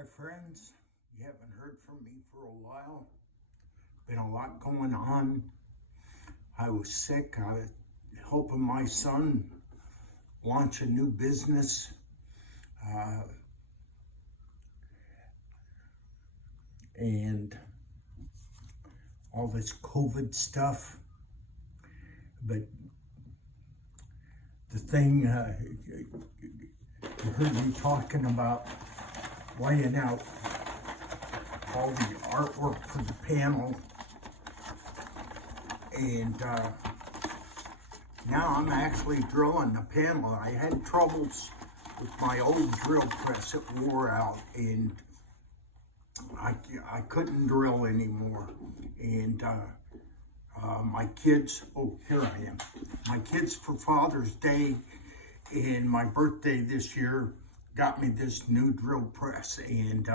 Hi friends, you haven't heard from me for a while. Been a lot going on. I was sick. I was helping my son launch a new business. Uh, and all this COVID stuff. But the thing, you heard me talking about laying out all the artwork for the panel. And now I'm actually drilling the panel. I had troubles with my old drill press. It wore out and I couldn't drill anymore. And my kids, oh, here I am. My kids for Father's Day and my birthday this year got me this new drill press. And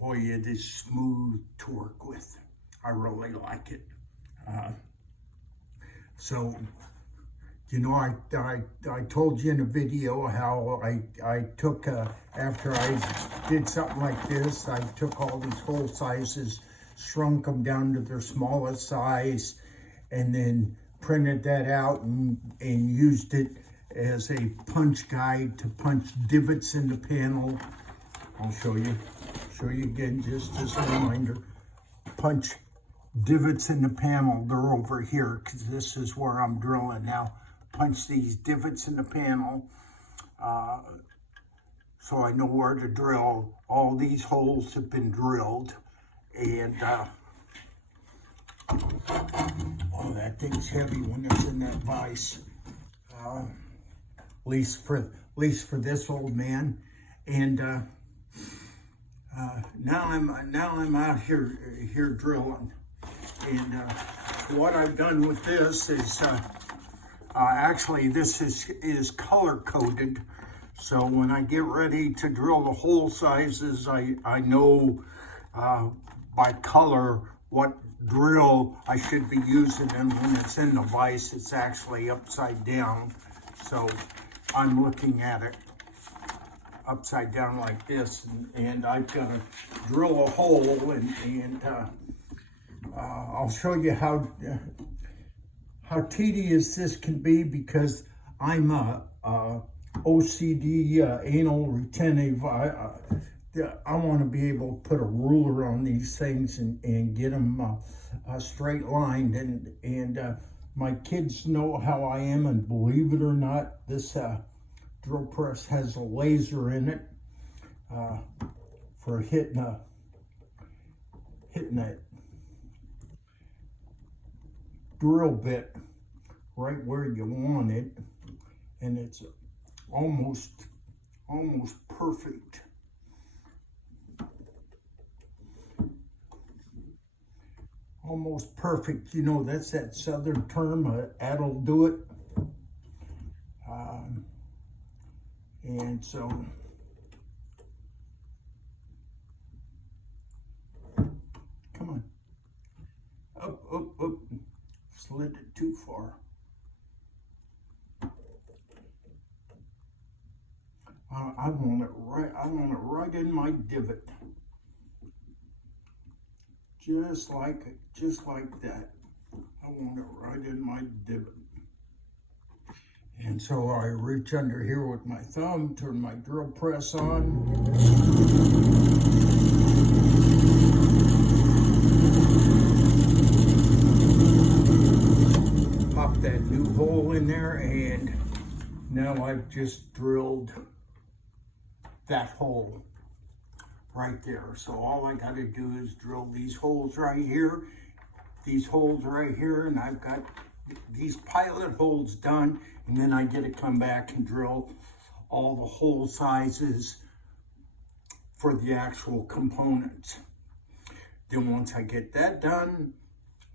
boy, it is smooth to work with. I really like it. So, you know, I told you in a video how I took, after I did something like this, I took all these hole sizes, shrunk them down to their smallest size, and then printed that out and used it as a punch guide to punch divots in the panel. I'll show you again, just as a reminder. Punch divots in the panel, they're over here because this is where I'm drilling now. Punch these divots in the panel so I know where to drill. All these holes have been drilled, and oh, that thing's heavy when it's in that vise. At least for this old man. And now I'm out here drilling. And what I've done with this is, actually this is color coded. So when I get ready to drill the hole sizes, I know by color what drill I should be using. And when it's in the vise, it's actually upside down. So I'm looking at it upside down like this. And I've got to drill a hole and I'll show you how tedious this can be, because I'm a OCD, anal retentive. I want to be able to put a ruler on these things and get them straight lined. And my kids know how I am, and believe it or not, this drill press has a laser in it for hitting that drill bit right where you want it, and it's almost perfect. Almost perfect, you know, that's that southern term, that'll do it. And so come on, up, slid it too far. I want it right in my divot. Just like that. I want it right in my divot. And so I reach under here with my thumb, turn my drill press on. Pop that new hole in there, and now I've just drilled that hole right there. So all I got to do is drill these holes right here, and I've got these pilot holes done, and then I get to come back and drill all the hole sizes for the actual components. Then once I get that done,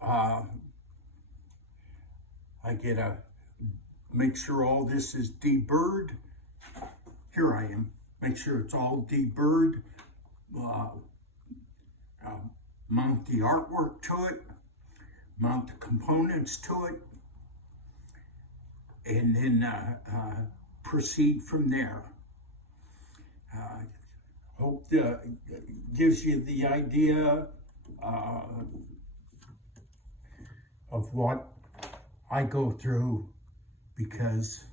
I get to make sure all this is deburred. Here I am. Make sure it's all deburred. Mount the artwork to it, mount the components to it, and then proceed from there. Hope that gives you the idea of what I go through, because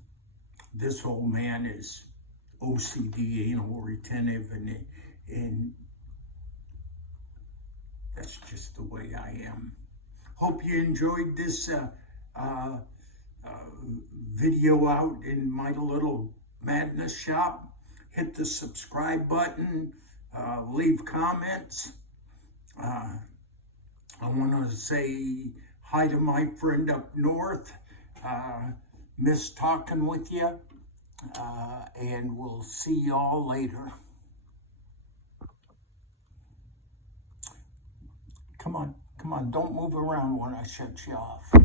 this old man is OCD, anal retentive, and that's just the way I am. Hope you enjoyed this video out in my little madness shop. Hit the subscribe button, leave comments. I want to say hi to my friend up north. Miss talking with you, and we'll see y'all later. Come on, don't move around when I shut you off.